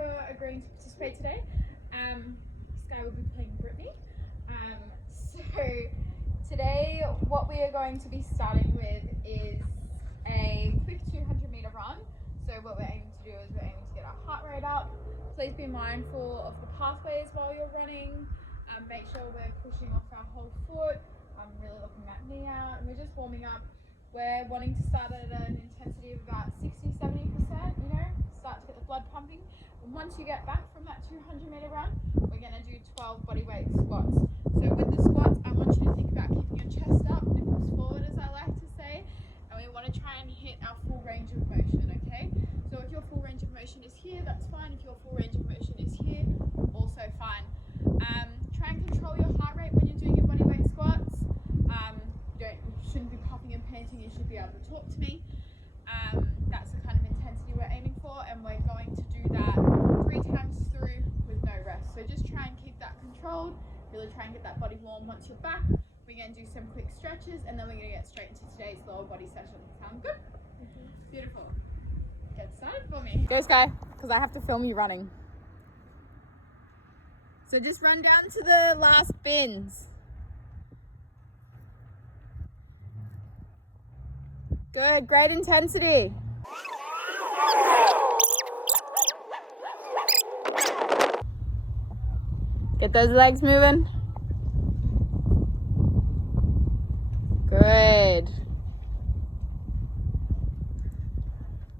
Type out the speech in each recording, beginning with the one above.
for agreeing to participate today. Sky will be playing Brittany. So today what we are going to be starting with is a quick 200 meter run. So what we're aiming to do is we're aiming to get our heart rate up. Please be mindful of the pathways while you're running. Make sure we're pushing off our whole foot. Really looking that knee out, and we're just warming up. We're wanting to start at an intensity of about 60-70%, start to get the blood pumping. And once you get back from that 200 meter run, we're going to do 12 bodyweight squats. So with the squats, I want you to think about keeping your chest up, nipples forward, as I like to say, and we want to try and hit our full range of motion, okay? So if your full range of motion is here, that's fine. If your full range of motion is here, also fine. Try and control your heart rate when you're doing your bodyweight squats. You shouldn't be puffing and panting. You should be able to talk to me. That's the kind of intensity we're aiming for, and we're going to do that 3 times through with no rest. So just try and keep that controlled. Really try and get that body warm. Once you're back, we're going to do some quick stretches, and then we're going to get straight into today's lower body session. Sound good? Beautiful. Get started for me. Go, Sky, because I have to film you running. So just run down to the last bins. Good, great intensity. Get those legs moving. Good.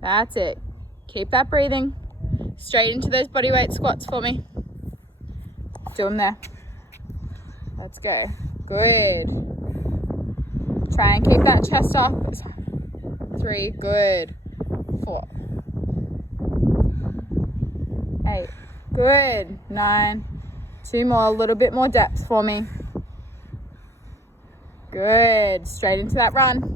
That's it. Keep that breathing. Straight into those bodyweight squats for me. Do them there. Let's go. Good. Try and keep that chest up. 3, good. 4, 8, good. 9, 2 more, a little bit more depth for me. Good. Straight into that run.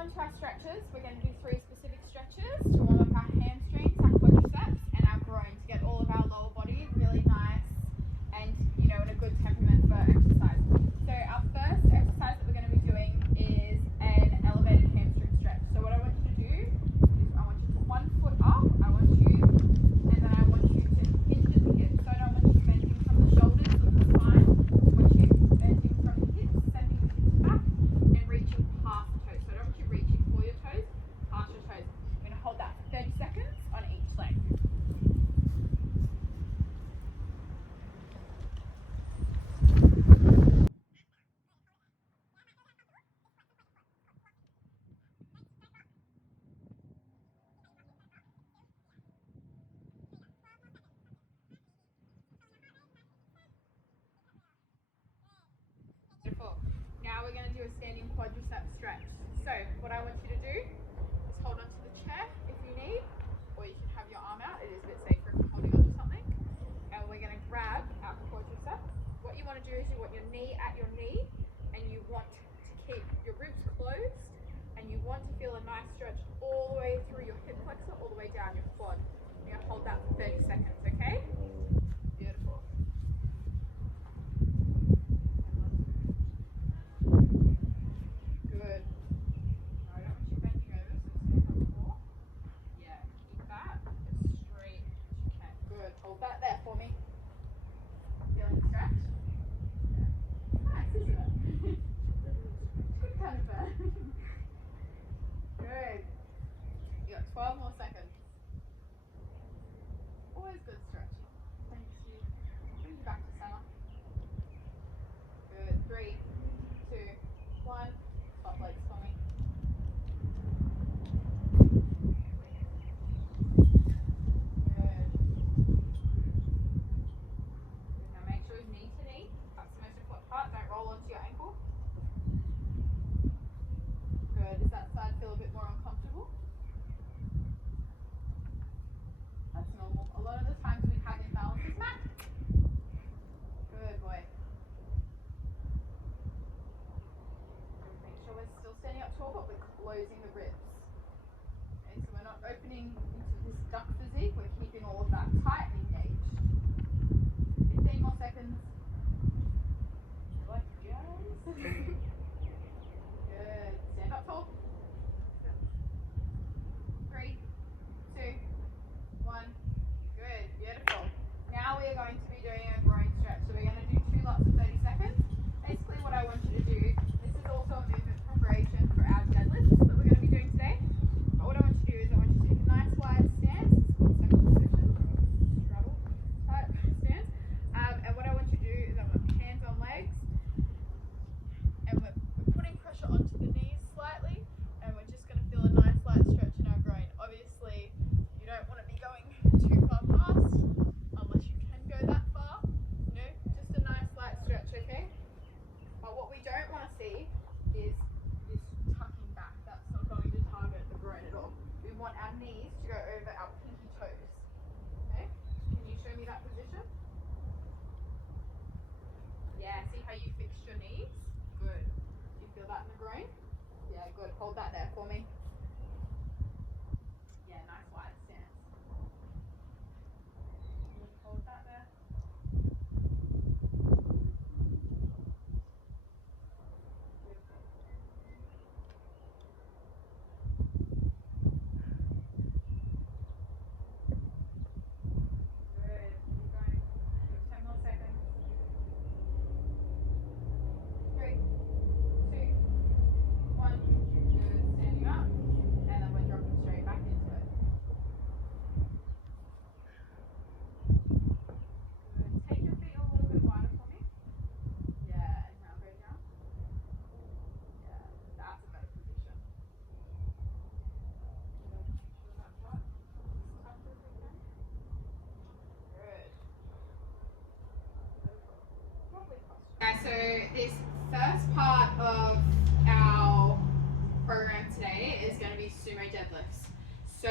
To our stretches, we're going to do 3 specific stretches to warm up our hamstrings, our quadriceps, and our groin to get all of our lower body really nice and in a good temperament for exercise. So our first exercise that we're going to be doing is an elevated hamstring stretch. So what I want you to do is I want you to 1 foot up, and then I want you to hinge at the hips. So I don't want you bending from the shoulders with the spine. I want you bending from the hips, sending the hips back, and reaching past the toes. So I don't want you reaching for your toes, past your toes. I'm going to hold that for 30 seconds on each leg. Beautiful. Now we're going to do a standing quadricep stretch. So what I want you to do is hold onto the chair if you need, or you can have your arm out. It is a bit safer if you're holding onto something. And we're going to grab our quadricep. What you want to do is you want your knee at your knee, and you want to keep your ribs closed, and you want to feel a nice stretch all the way through your hip flexor, all the way down your quad. You're going to hold that for 30 seconds, okay? Beautiful. Good. that tight and engaged. 15 more seconds. Like yes. Good. Stand up tall. 3, 2, 1. Good. Beautiful. Now we are going to be doing a groin stretch. So we're going to do 2 lots of 30 seconds. Basically what I want you to do, this is also a movement preparation for our deadlifts that we're going to be doing today. But what I want you to do is I want you to take a nice wide stance. It's called second position, straddle type stance. And what I want you to do is I want hands on legs. And we're putting pressure onto the knees slightly. And we're just going to feel a nice light stretch in our groin. Obviously, you don't want to be going too far past, unless you can go that far. No, just a nice light stretch, okay? But what we don't want to see is this tucking back. That's not going to target the groin at all. We want our knees to go over our pinky toes. Okay? Can you show me that position? Yeah, see how you fixed your knees? Good. Do you feel that in the groin? Yeah, good. Hold that there for me. Yeah, nice wide stance. Good. Hold that there. Beautiful. Good. Keep going. 10 more seconds. 3, 2, 1. Good. Standing up. And then we're dropping straight back into it. Good. Take your feet a little bit wider for me. Yeah. And now go down. Yeah. That's a better position. Good. Make sure that butt is tucked as we can. Good. Lovely posture. Okay, so this first part of our program today is going to be sumo deadlifts. So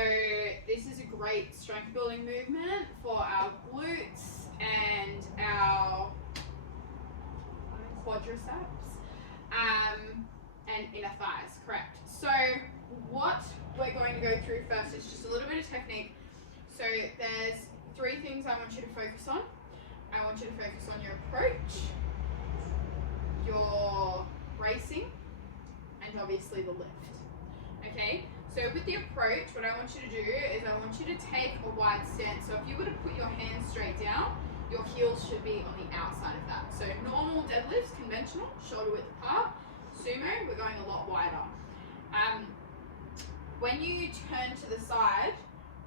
this is a great strength building movement for our glutes and our quadriceps and inner thighs, correct. So what we're going to go through first is just a little bit of technique. So there's 3 things I want you to focus on. I want you to focus on your approach, your bracing, and obviously the lift. Okay, so with the approach, what I want you to do is I want you to take a wide stance. So if you were to put your hands straight down, your heels should be on the outside of that. So normal deadlifts, conventional, shoulder width apart. Sumo, we're going a lot wider. When you turn to the side,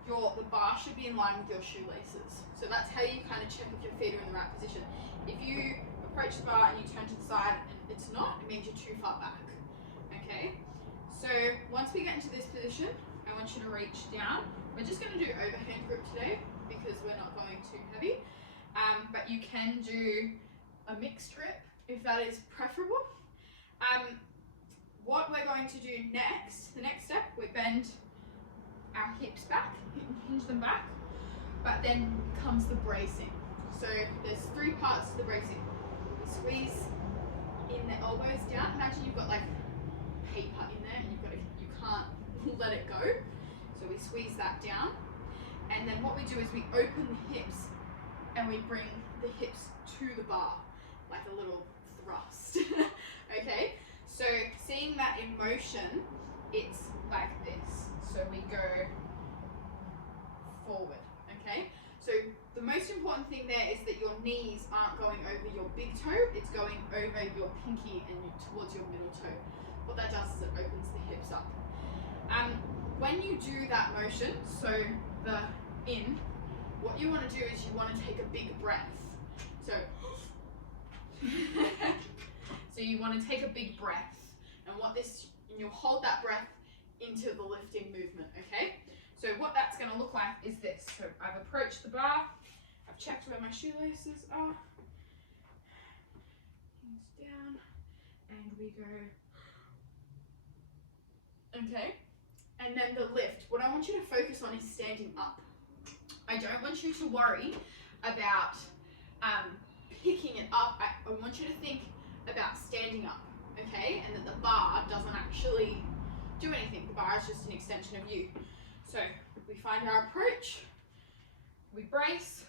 the bar should be in line with your shoelaces. So that's how you kind of check if your feet are in the right position. If you approach the bar and you turn to the side and it's not, it means you're too far back. Okay? So once we get into this position, I want you to reach down. We're just going to do overhand grip today because we're not going too heavy. But you can do a mixed grip if that is preferable. What we're going to do next, the next step, we bend our hips back, hinge them back, but then comes the bracing. So there's 3 parts to the bracing. We squeeze in the elbows down. Imagine you've got like paper in there and you can't let it go. So we squeeze that down. And then what we do is we open the hips and we bring the hips to the bar, like a little thrust. Okay? So seeing that in motion, it's like this. So we go forward, okay? So the most important thing there is that your knees aren't going over your big toe, it's going over your pinky and towards your middle toe. What that does is it opens the hips up. When you do that motion, so the in, what you want to do is you want to take a big breath. So, so you want to take a big breath, and you'll hold that breath into the lifting movement, okay? So what that's going to look like is this. So I've approached the bar, I've checked where my shoelaces are, hands down, and we go, okay? And then the lift, what I want you to focus on is standing up. I don't want you to worry about picking it up. I want you to think about standing up, okay? And that the bar doesn't actually do anything. The bar is just an extension of you. So we find our approach, We brace.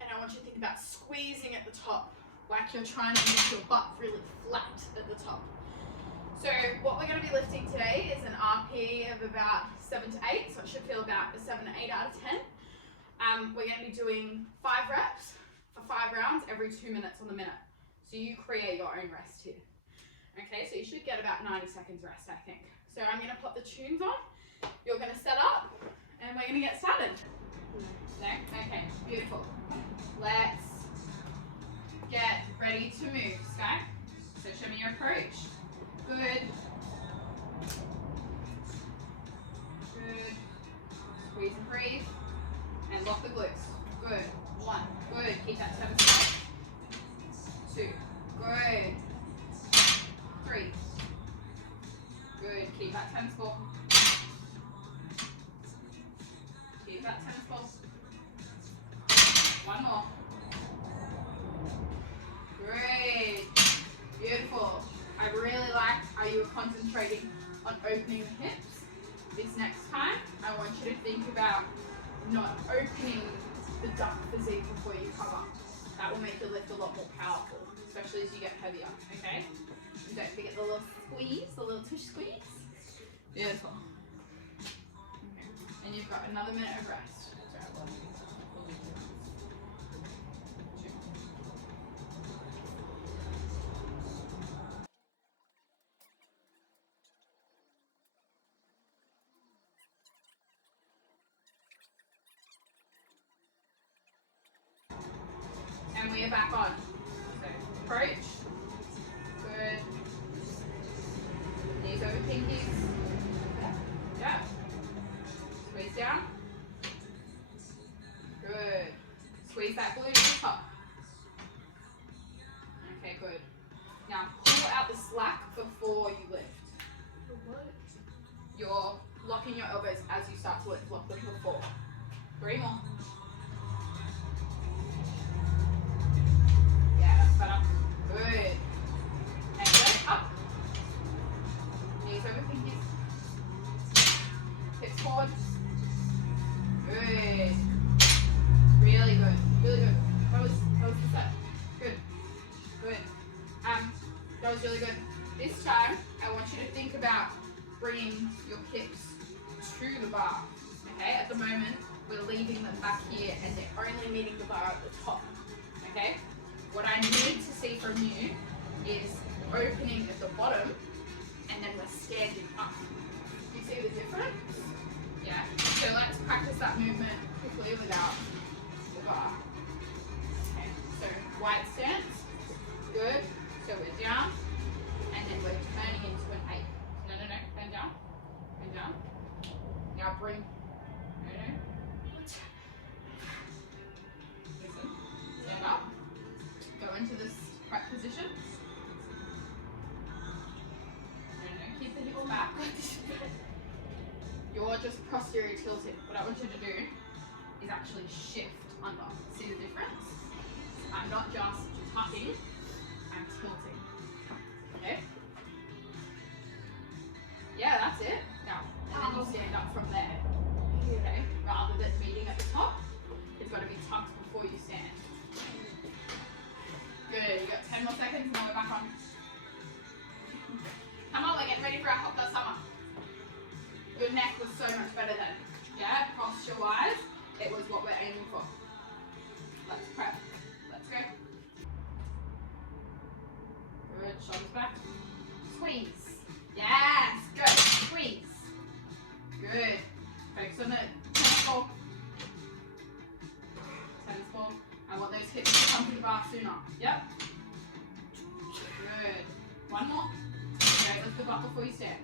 And I want you to think about squeezing at the top, like you're trying to make your butt really flat at the top. So what we're going to be lifting today is an RP of about 7 to 8, so it should feel about a 7 to 8 out of 10. We're going to be doing 5 reps for 5 rounds every 2 minutes on the minute. So you create your own rest here. Okay, so you should get about 90 seconds rest, I think. So I'm going to put the tunes on, you're going to set up, and we're going to get started. Okay, beautiful. Let's get ready to move, Sky. So show me your approach. Good. Good. Squeeze and breathe. And lock the glutes. Good. 1. Good. Keep that 7 seconds. 2. Good. 3. Good. Keep that 10 score. Keep that 10 score. 1 more. Great. Beautiful. I really liked how you were concentrating on opening the hips. This next time, I want you to think about not opening the duck physique before you come up. That will make your lift a lot more powerful, especially as you get heavier, okay? And don't forget the little squeeze, the little tush squeeze. Beautiful. Okay. And you've got another minute of rest. And we are back on. So approach. Good. Knees over pinkies. Yeah. Squeeze down. Good. Squeeze that glute to the top. Okay, good. Now pull out the slack before you lift. You're locking your elbows as you start to lift. Lock them before. 3 more. Better. Good. And good. Up. Knees over pinkies. Hips forward. Good. Really good. Really good. That was the set. Good. Good. That was really good. This time, I want you to think about bringing your hips to the bar. Okay? At the moment, we're leaving them back here and they're only meeting the bar at the top. Okay? What I need to see from you is opening at the bottom and then we're standing up. Do you see the difference? Yeah. So let's practice that movement quickly without the bar. Okay. So wide stance. Good. So we're down and then we're turning into an 8. No. Bend down. Bend down. Now bring. No. Listen. Stand up. Go into this prep position. No, keep the hips back. You're just posterior tilted. What I want you to do is actually shift under. See the difference? I'm not just tucking, I'm tilting. Okay? Yeah, that's it. Now, and then you stand up from there. Okay? Rather than meeting at the top, it's got to be tucked before you stand. Good, you got 10 more seconds and then we're back on. Come on, we're getting ready for our hot dog summer. Your neck was so much better then. Yeah, posture wise, it was what we're aiming for. Let's prep. Let's go. Good, shoulders back. Squeeze. Yes, go. Squeeze. Good. Focus on the tennis ball. Tennis ball. I want those hips to come to the bar sooner. Yep. Good. 1 more. Okay, lift the butt before you stand.